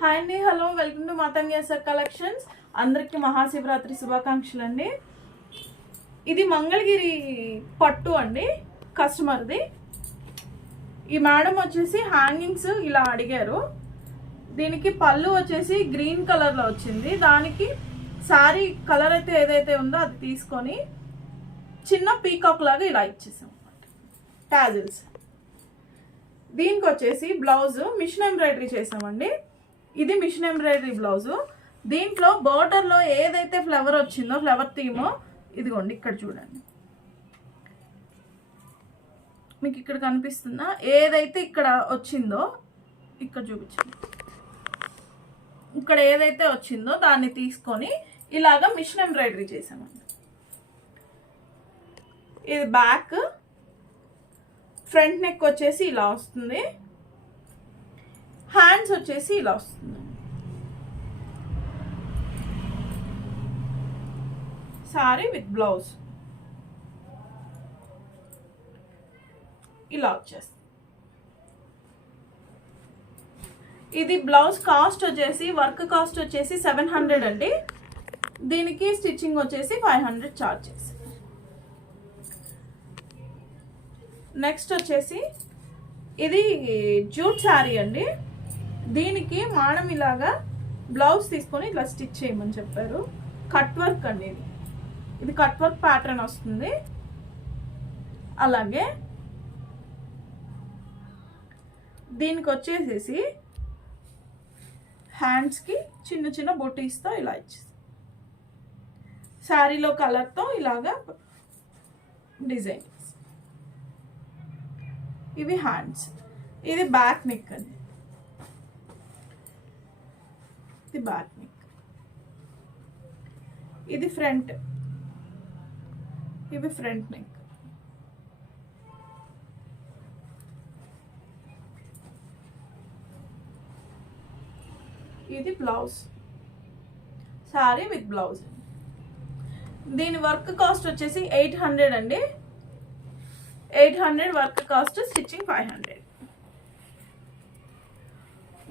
Hi అండి, hello, welcome to Matangi సార్ collections. అందరికీ మహాశివరాత్రి శుభాకాంక్షలు అండి. ఇది మంగళగిరి పట్టు అండి, కస్టమర్ది. ఈ మేడం వచ్చేసి హ్యాంగింగ్స్ ఇలా అడిగారు. దీనికి పళ్ళు వచ్చేసి గ్రీన్ కలర్లో వచ్చింది. దానికి శారీ కలర్ అయితే ఏదైతే ఉందో అది తీసుకొని చిన్న పీకాక్ లాగా ఇలా ఇచ్చేసాం అన్నమాట, టాజిల్స్. దీనికి వచ్చేసి బ్లౌజ్ మిషన్ ఎంబ్రాయిడరీ చేసామండి. ఇది మిషన్ ఎంబ్రాయిడరీ బ్లౌజు. దీంట్లో బోర్డర్లో ఏదైతే ఫ్లవర్ వచ్చిందో, ఫ్లవర్ థీమో, ఇదిగోండి ఇక్కడ చూడండి, మీకు ఇక్కడ కనిపిస్తుందా? ఏదైతే ఇక్కడ వచ్చిందో ఇక్కడ చూపించండి. ఇక్కడ ఏదైతే వచ్చిందో దాన్ని తీసుకొని ఇలాగా మిషన్ ఎంబ్రాయిడరీ చేసామండి. ఇది బ్యాక్, ఫ్రంట్ నెక్ వచ్చేసి ఇలా వస్తుంది, హ్యాండ్స్ వచ్చేసి ఇలా వస్తుంది. సారీ విత్ బ్లౌజ్ ఇలా వచ్చేస్తుంది. ఇది బ్లౌజ్ కాస్ట్ వచ్చేసి, వర్క్ కాస్ట్ వచ్చేసి 700 అండి. దీనికి స్టిచ్చింగ్ వచ్చేసి 500 చార్జ్ చేసి. నెక్స్ట్ వచ్చేసి ఇది జూట్ శారీ అండి. దీనికి మేడం ఇలాగా బ్లౌజ్ తీసుకొని ఇట్లా స్టిచ్ చేయమని చెప్పారు. కట్ వర్క్ అండి, ఇది కట్ వర్క్ ప్యాటర్న్ వస్తుంది. అలాగే దీనికి వచ్చేసేసి హ్యాండ్స్కి చిన్న చిన్న బొటీస్తో ఇలా ఇచ్చేసి, శారీలో కలర్తో ఇలాగా డిజైన్. ఇవి హ్యాండ్స్. ఇది బ్యాక్ నెక్ అండి, ఇది బ్యాక్ నెక్. ఇది ఫ్రంట్, ఇవి ఫ్రంట్ నెక్. ఇది బ్లౌజ్, సారీ విత్ బ్లౌజ్. దీని వర్క్ కాస్ట్ వచ్చేసి 800 అండి. 800 వర్క్ కాస్ట్, స్టిచ్చింగ్ 500.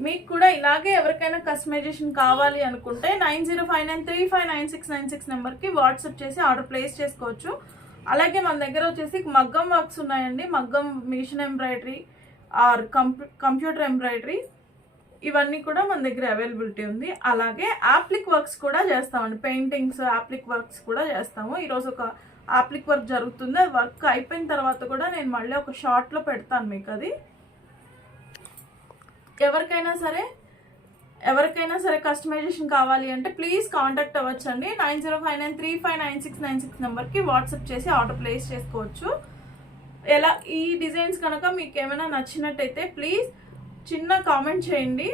మీకు కూడా ఇలాగే ఎవరికైనా కస్టమైజేషన్ కావాలి అనుకుంటే 9059359696 నెంబర్కి వాట్సాప్ చేసి ఆర్డర్ ప్లేస్ చేసుకోవచ్చు. అలాగే మన దగ్గర వచ్చేసి మగ్గం వర్క్స్ ఉన్నాయండి. మగ్గం, machine embroidery or computer embroidery, ఇవన్నీ కూడా మన దగ్గర అవైలబిలిటీ ఉంది. అలాగే యాప్లిక్ వర్క్స్ కూడా చేస్తామండి. పెయింటింగ్స్, యాప్లిక్ వర్క్స్ కూడా చేస్తాము. ఈరోజు ఒక యాప్లిక్ వర్క్ జరుగుతుంది. అది వర్క్ అయిపోయిన తర్వాత కూడా నేను మళ్ళీ ఒక షార్ట్లో పెడతాను మీకు. అది ఎవరికైనా సరే కస్టమైజేషన్ కావాలి అంటే ప్లీజ్ కాంటాక్ట్ అవ్వచ్చండి. 9059359696 నెంబర్కి వాట్సాప్ చేసి ఆర్డర్ ప్లేస్ చేసుకోవచ్చు. ఎలా ఈ డిజైన్స్ కనుక మీకు ఏమైనా నచ్చినట్టయితే ప్లీజ్ చిన్న కామెంట్ చేయండి.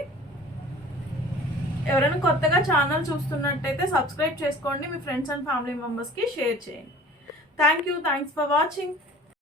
ఎవరైనా కొత్తగా ఛానల్ చూస్తున్నట్టయితే సబ్స్క్రైబ్ చేసుకోండి. మీ ఫ్రెండ్స్ అండ్ ఫ్యామిలీ మెంబర్స్కి షేర్ చేయండి. Thanks for watching.